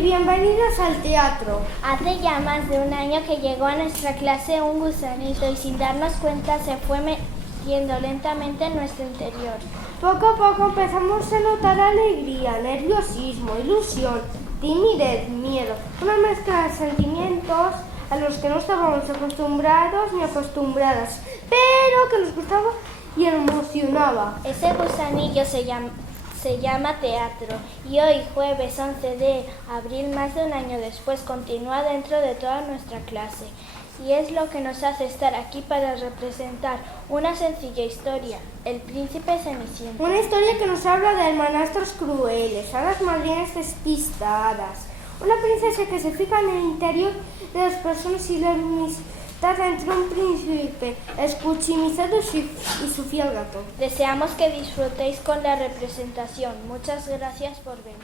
bienvenidos al teatro. Hace ya más de un año que llegó a nuestra clase un gusanito y sin darnos cuenta se fue metiendo lentamente en nuestro interior. Poco a poco empezamos a notar alegría, nerviosismo, ilusión, timidez, miedo, una mezcla de sentimientos a los que no estábamos acostumbrados ni acostumbradas, pero que nos gustaba y emocionaba. Ese gusanillo se llama teatro y hoy, jueves 11 de abril, más de un año después, continúa dentro de toda nuestra clase. Y es lo que nos hace estar aquí para representar una sencilla historia, El Príncipe Ceniciento. Una historia que nos habla de hermanastros crueles, hadas madrinas despistadas, una princesa que se fija en el interior de las personas y la amistad entre un príncipe escuchimizado y su fiel gato. Deseamos que disfrutéis con la representación. Muchas gracias por venir.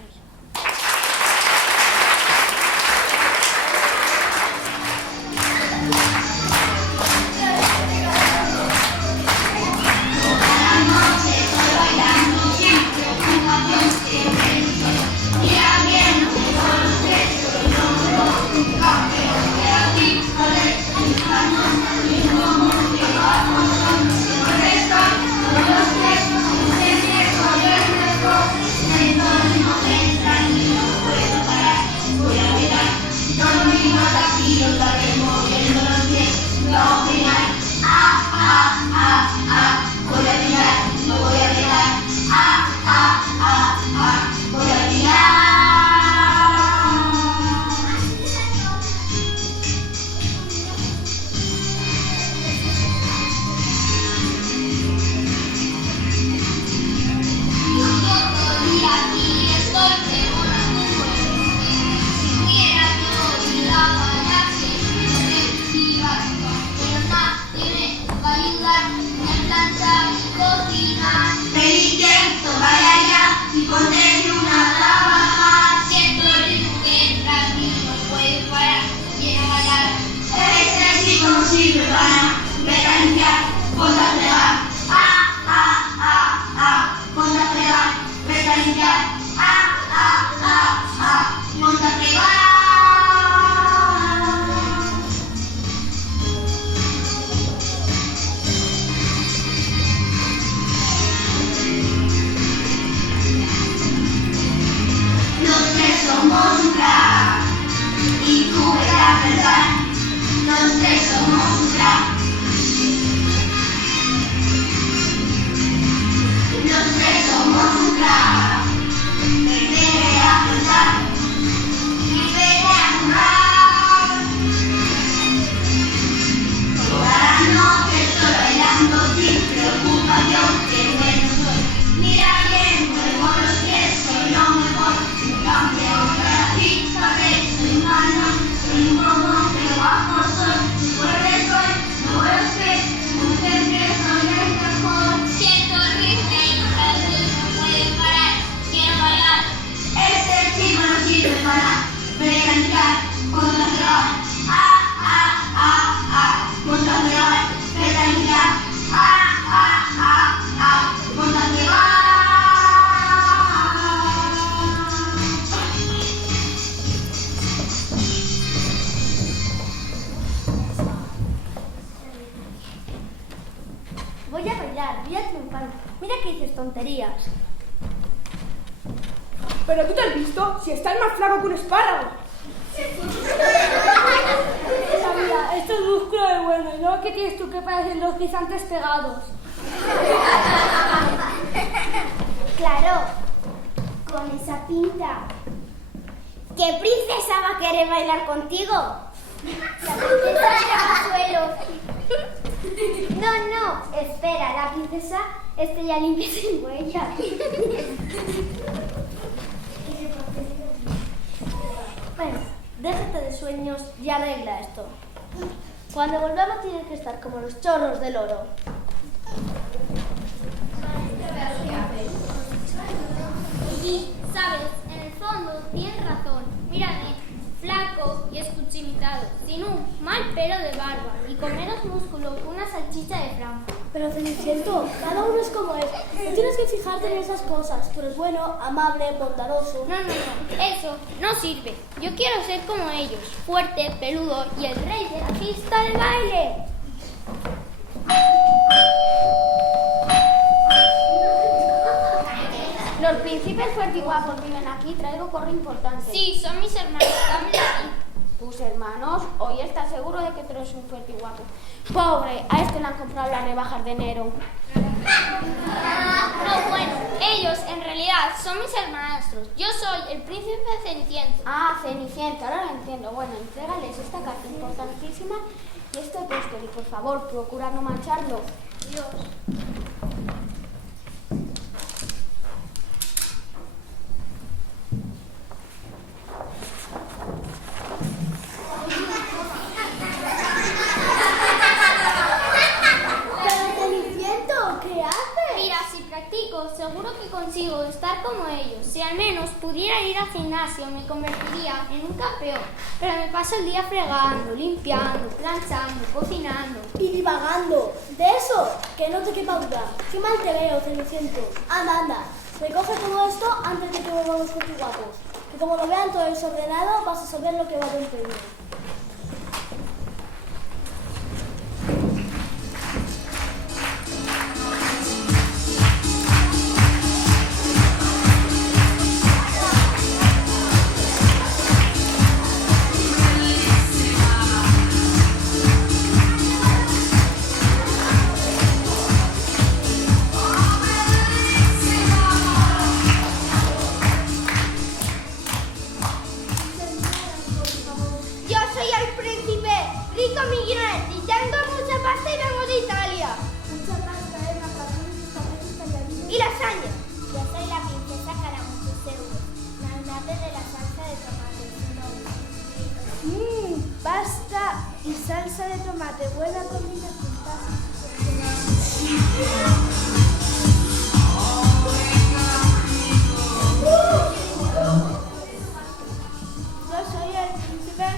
Voy a bailar, voy a triunfar. Mira que dices tonterías. ¿Pero tú te has visto? Si estás más flaco que un espárrago. Sabía, esto es músculo de bueno. Y luego, ¿qué tienes tú que parecen los guisantes pegados? Claro, con esa pinta. ¿Qué princesa va a querer bailar contigo? La princesa de Consuelo. No, espera, la princesa ya limpia sin huella. Bueno, déjate de sueños y arregla esto. Cuando volvamos tienes que estar como los chorros del oro. Y, sabes, en el fondo tienes razón. Mírame, flaco y escuchilitado, sin un mal pelo de barba y con menos músculo que una salchicha de franja. Pero Ceniciento, cada uno es como es. No tienes que fijarte en esas cosas. Tú eres bueno, amable, bondadoso. No, eso no sirve. Yo quiero ser como ellos, fuerte, peludo y el rey de la pista de baile. Los príncipes fuertiguapos viven aquí, traigo correo importante. Sí, son mis hermanos, dámelo aquí. Tus hermanos, hoy estás seguro de que tú eres un fuertiguapo. Pobre, a este le han comprado las rebajas de enero. No, bueno, ellos en realidad son mis hermanastros. Yo soy el príncipe Ceniciento. Ah, Cenicienta, ahora lo entiendo. Bueno, entrégales esta carta importantísima y este póster. Y por favor, procura no mancharlo. Dios. Seguro que consigo estar como ellos. Si al menos pudiera ir al gimnasio, me convertiría en un campeón. Pero me paso el día fregando, limpiando, planchando, cocinando. Y divagando. De eso, que no te quepa duda. Qué mal te veo, Ceniciento. Anda. Recoge todo esto antes de que volvamos fuertiguapos. Que como lo vean todo desordenado, vas a saber lo que va a empeñar. Pasta y salsa de tomate, buena combinación. Yo soy el príncipe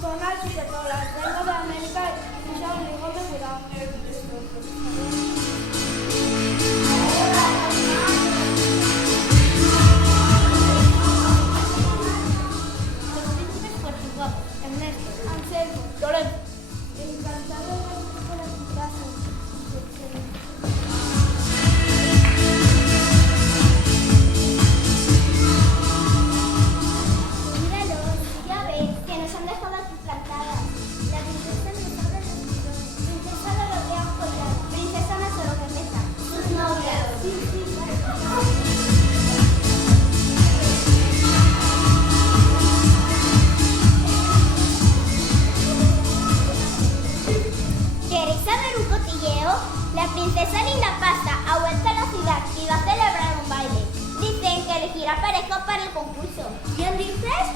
Donald Supertolas, vengo de América y soy un hijo de cuidado. Parejo para el concurso. ¿Quién dices?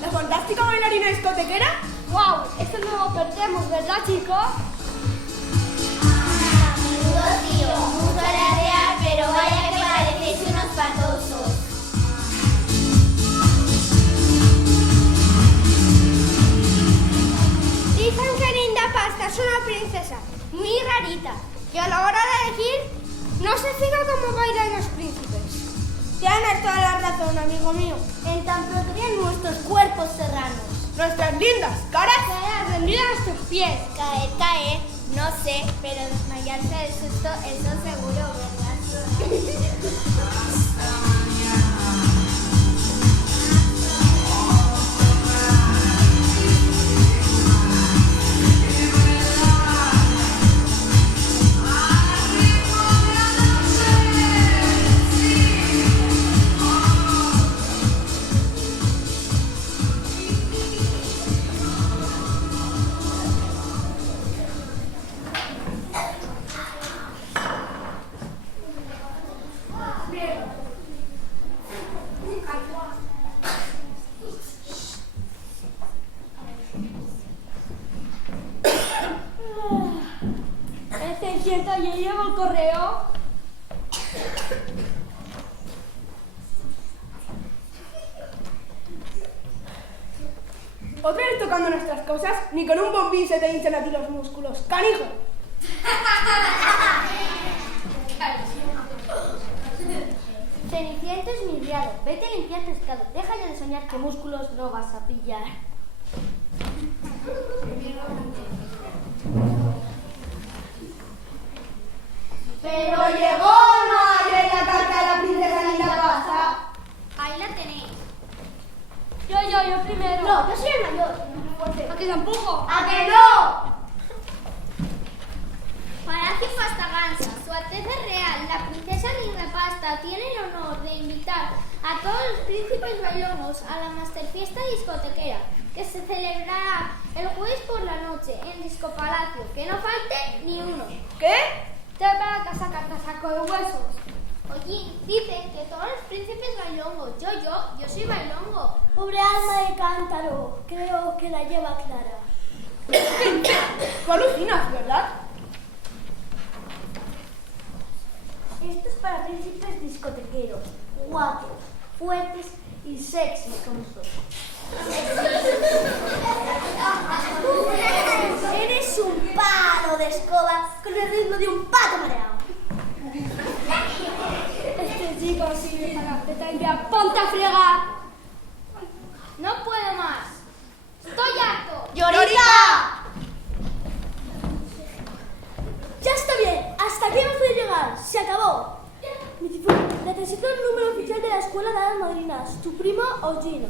¿La fantástica bailarina discotequera? ¡Wow! Esto no lo perdemos, ¿verdad, chicos? Menudo tío, mucho alardear, pero vaya que parecéis unos patosos. Dicen que Linda Pasta es una princesa muy rarita, que a la hora de elegir no se fija cómo bailan los príncipes. Tienes toda la razón, amigo mío. En tan pronto tienen nuestros cuerpos serranos. Nuestras lindas caras. Caer rendidas a tus pies. Caer, no sé, pero desmayarse del susto, eso seguro, ¿verdad? Cenicienta, yo llevo el correo. Otra vez tocando nuestras cosas, ni con un bombín se te hinchan a ti los músculos. ¡Canijo! Ceniciento es mi criado. Vete a limpiar pescado. Deja ya de soñar que músculos no vas a pillar. Pero llegó o no ayer la carta de la princesa Linda Pasta. Ahí la tenéis. Yo primero. No, yo soy el mayor. ¿A que tampoco? ¡A que no! Palacio Pastaganza, Su Alteza Real, la princesa Linda Pasta tiene el honor de invitar a todos los príncipes bailongos a la masterfiesta discotequera que se celebrará el jueves por la noche en Disco Palacio. Que no falte ni uno. ¿Qué? Te va a casa carta saco de huesos. Oye, dicen que todos los príncipes bailongos. Yo soy bailongo. Pobre alma de cántaro. Creo que la lleva clara. Tú alucinas, ¿verdad? Esto es para príncipes discotequeros, guapos, fuertes y sexy como soy. Eres un palo de escoba con el ritmo de un pato mareado. Este chico sirve para que te envía ponte a fregar. No puedo más. Estoy harto. ¡Llorita! Ya está bien, hasta aquí hemos podido llegar, se acabó. Necesito el número oficial de la escuela de hadas madrinas, tu primo o Gino.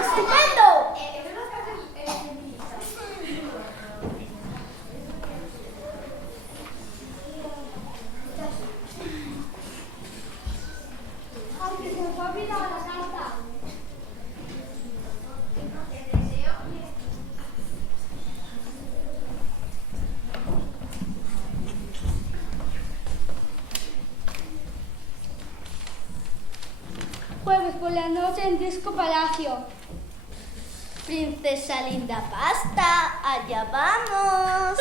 ¡Estupendo! Aunque se me fue olvidada la carta. Jueves por la noche en Disco Palacio. Princesa Linda Pasta, allá vamos.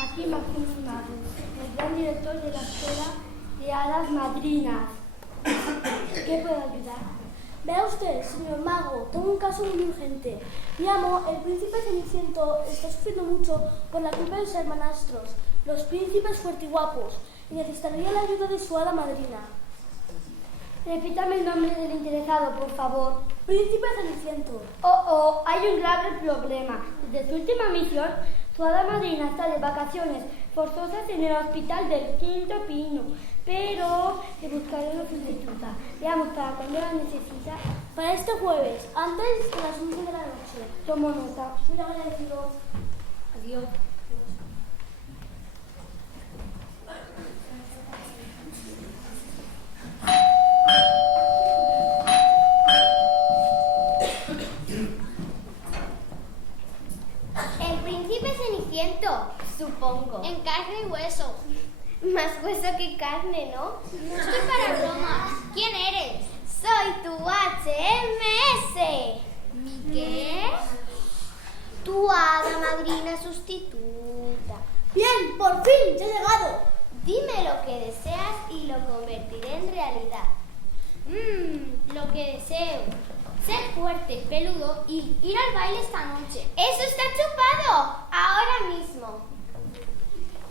Aquí Martín Mago, el gran director de la escuela de hadas madrinas. ¿Qué puedo ayudar? Vea usted, señor Mago, tengo un caso muy urgente. Mi amo, el príncipe Ceniciento, está sufriendo mucho por la culpa de sus hermanastros, los príncipes fuertiguapos, y necesitaría la ayuda de su hada madrina. Repítame el nombre del interesado, por favor. Príncipe Ceniciento. Hay un grave problema. Desde su última misión, su hada madrina está de vacaciones forzosas en el hospital del Quinto Pino, pero le buscaré una sustituta. Veamos para cuando la necesita. Para este jueves, antes de las 11 de la noche. Tomo nota. Muy agradecido. Adiós. El príncipe Ceniciento, Supongo. en carne y hueso. Más hueso que carne, ¿no? No estoy para bromas. ¿Quién eres? Soy tu HMS. ¿Mi qué? Tu hada madrina sustituta. Bien, por fin, ya he llegado. Dime lo que deseas y lo convertiré en realidad. Lo que deseo. Ser fuerte, peludo y ir al baile esta noche. ¡Eso está chupado! Ahora mismo.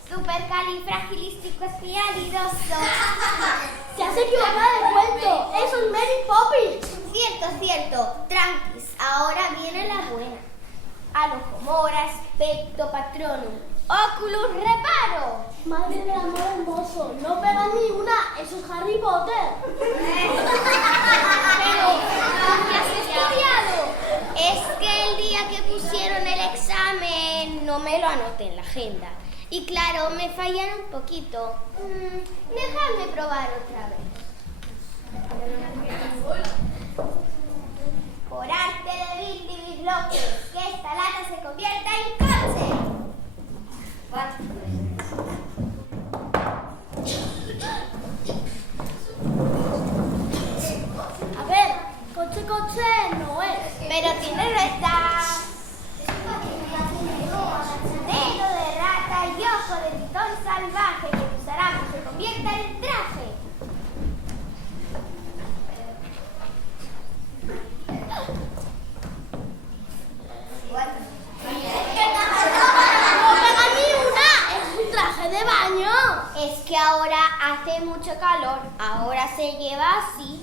Supercalifragilísticoespialidoso. Se has equivocado de cuento. Eso es Mary Poppins. Cierto. Tranquis. Ahora viene la buena. Alojomora, Specto Patronum. Oculus Reparo. Madre del amor hermoso, no pega ni una. Eso es Harry Potter. Pero, ¿qué has estudiado? Es que el día que pusieron el examen no me lo anoté en la agenda. Y claro, me fallaron un poquito. Déjame probar otra vez. Por arte de Billy que esta lata se convierta en coche. A ver, coche no es. Pero tiene ruedas. Dedo de rata y ojo de tritón salvaje que tus harapos se convierta en traje. Es un traje de baño. Es que ahora hace mucho calor, ahora se lleva así.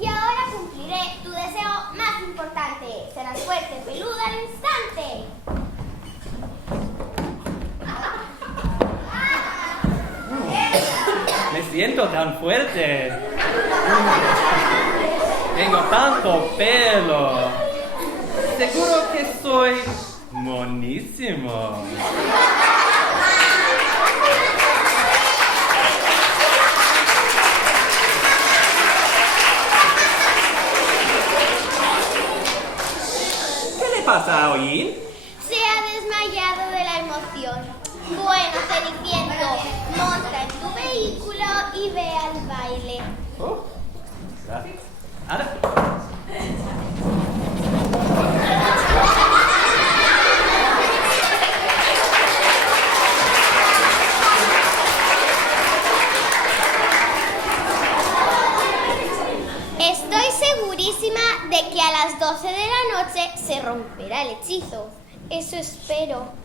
Y ahora cumpliré tu deseo más importante. Serás fuerte, peluda al instante. Me siento tan fuerte. Tengo tanto pelo. Seguro que soy monísimo. ¿Qué le pasa a Oyin? Se ha desmayado de la emoción. Bueno, Ceniciento, monta en tu vehículo y ve al baile. Oh, gracias. Ahora. Estoy segurísima de que a las 12 de la noche se romperá el hechizo. Eso espero.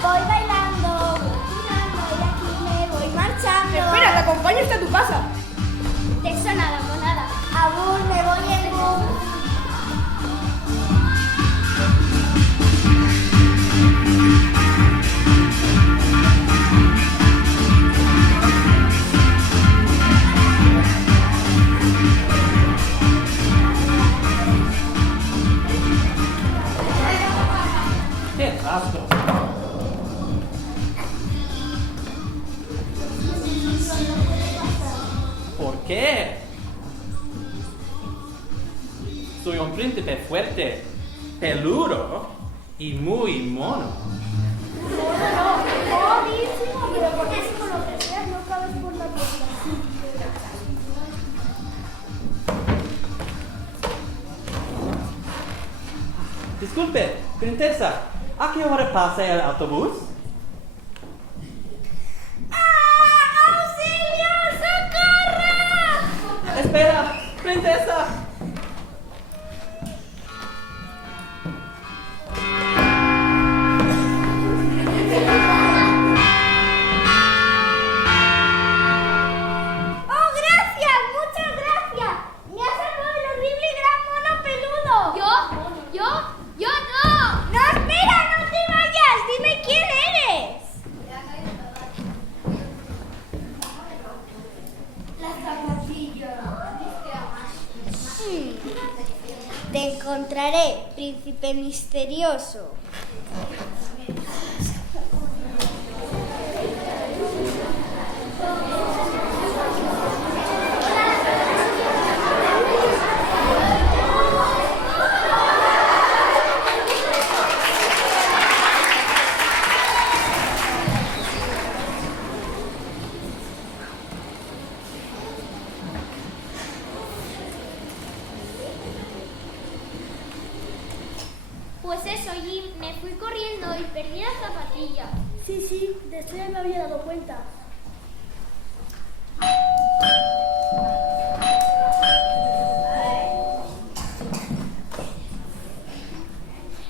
Voy bailando, y aquí me voy marchando. Espera, te acompaño hasta tu casa. De eso nada, monada. Abur, me voy en bus. ¡Qué rasgo! ¿Por qué? Soy un príncipe fuerte, peludo y muy mono. Buenísimo, pero por eso con lo que seas no cabes por la puerta. Disculpe, princesa, ¿a qué hora pasa el autobús? ¡Auxilio! ¡Socorro! ¡Espera, princesa! ¡Oh, gracias! ¡Muchas gracias! ¡Me ha salvado el horrible y gran mono peludo! ¡Yo no! ¡No, espera! ¡No te vayas! ¡Dime quién eres! La zapatilla. Te encontraré, príncipe misterioso. Pues eso, Jim, me fui corriendo y perdí la zapatilla. Sí, de esto ya me había dado cuenta.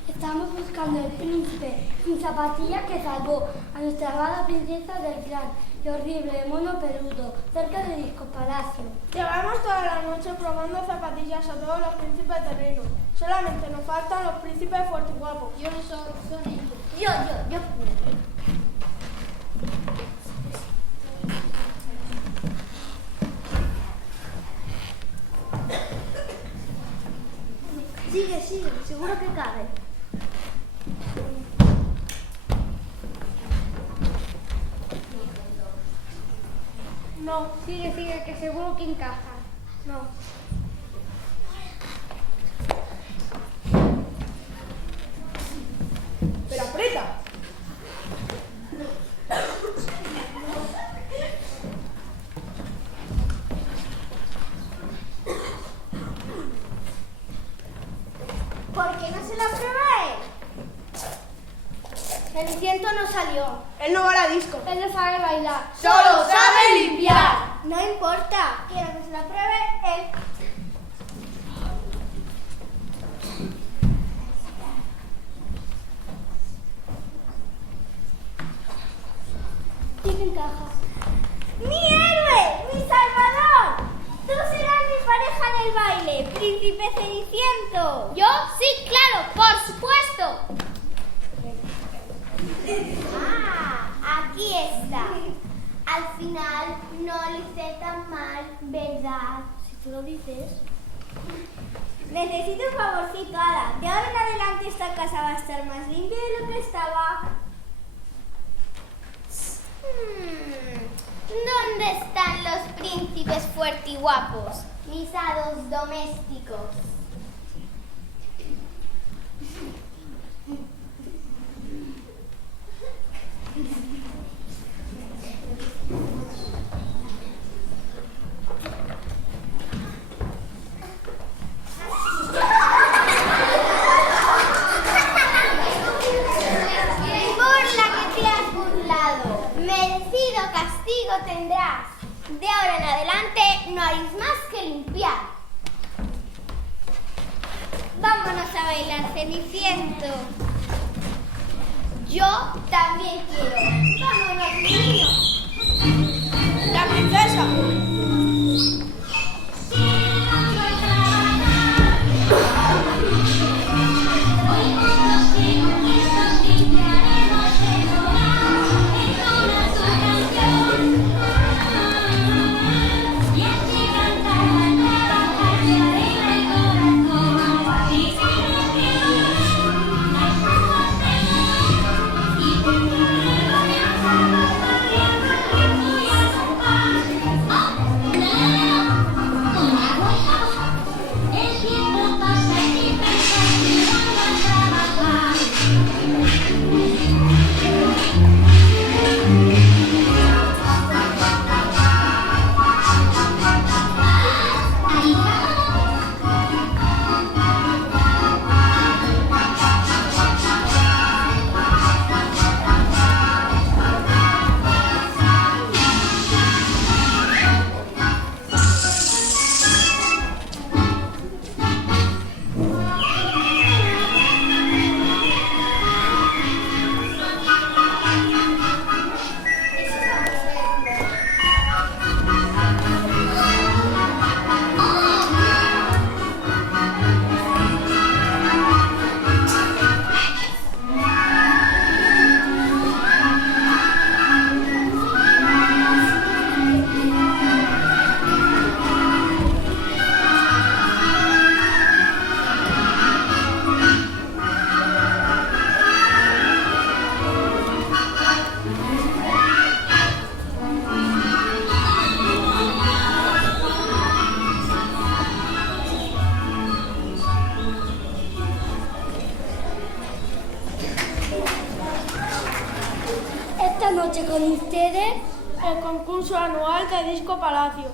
Estamos buscando el príncipe sin zapatillas que salvó a nuestra amada princesa del gran y horrible mono peludo cerca de Disco Palacio. Llevamos toda la noche probando zapatillas a todos los príncipes del reino. Solamente nos faltan los príncipes fuertiguapos. Yo no son ellos. Yo. Sigue, seguro que cabe. No, sigue, que seguro que encaja. No. Pero aprieta. ¿Por qué no se la prueba él? Ceniciento no salió. Él no va a la disco. Él no sabe bailar. ¡Solo sabe limpiar! No importa. Quiero que se la pruebe él. Sí que encaja. ¡Mi héroe! ¡Mi salvador! ¡Tú serás mi pareja en el baile, príncipe Ceniciento! ¿Yo? Sí, claro, por supuesto. Aquí está. Al final no lo hice tan mal, ¿verdad? Si tú lo dices. Necesito un favorcito, Ada. De ahora en adelante esta casa va a estar más limpia de lo que estaba. ¿Dónde están los príncipes fuertiguapos? Mis hados domésticos. Tendrás. De ahora en adelante no haréis más que limpiar. Vámonos a bailar, Ceniciento. Yo también quiero. Vámonos, niños. ¡La princesa! Esta noche con ustedes El concurso anual de Disco Palacio.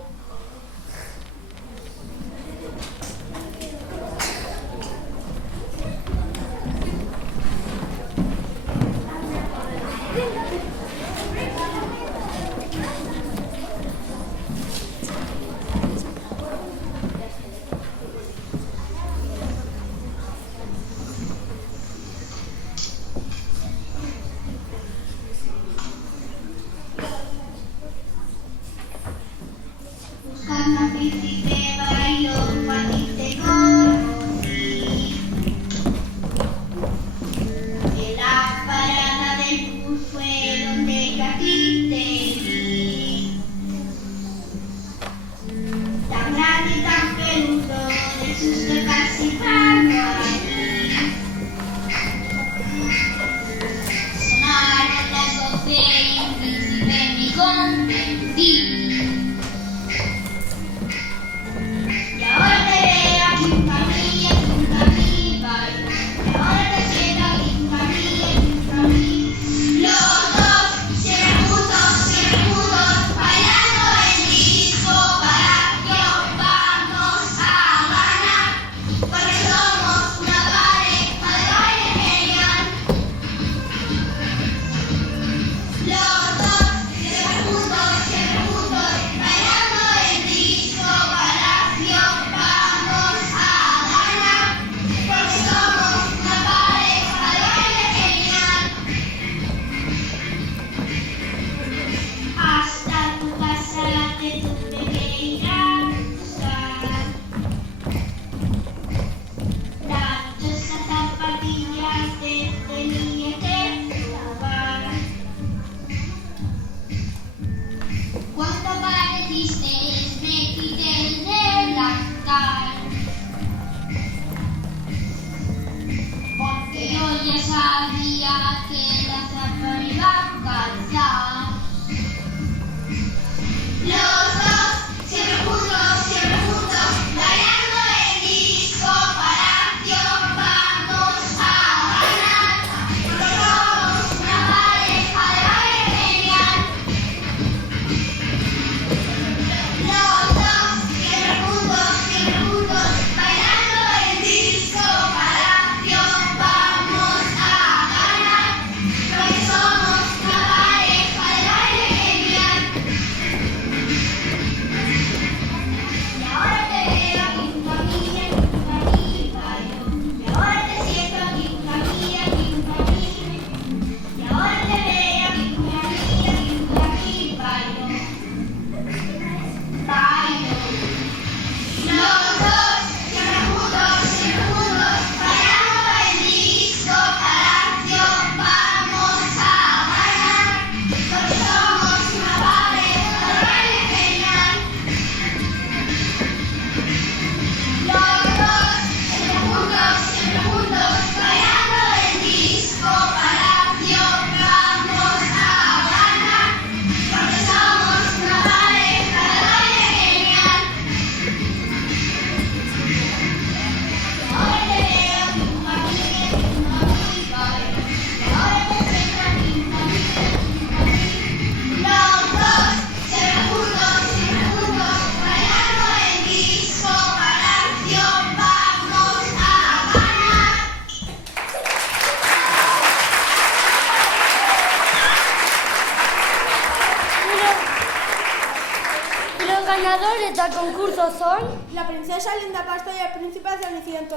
Los ganadores del concurso son la princesa Linda Pasta y el príncipe Ceniciento.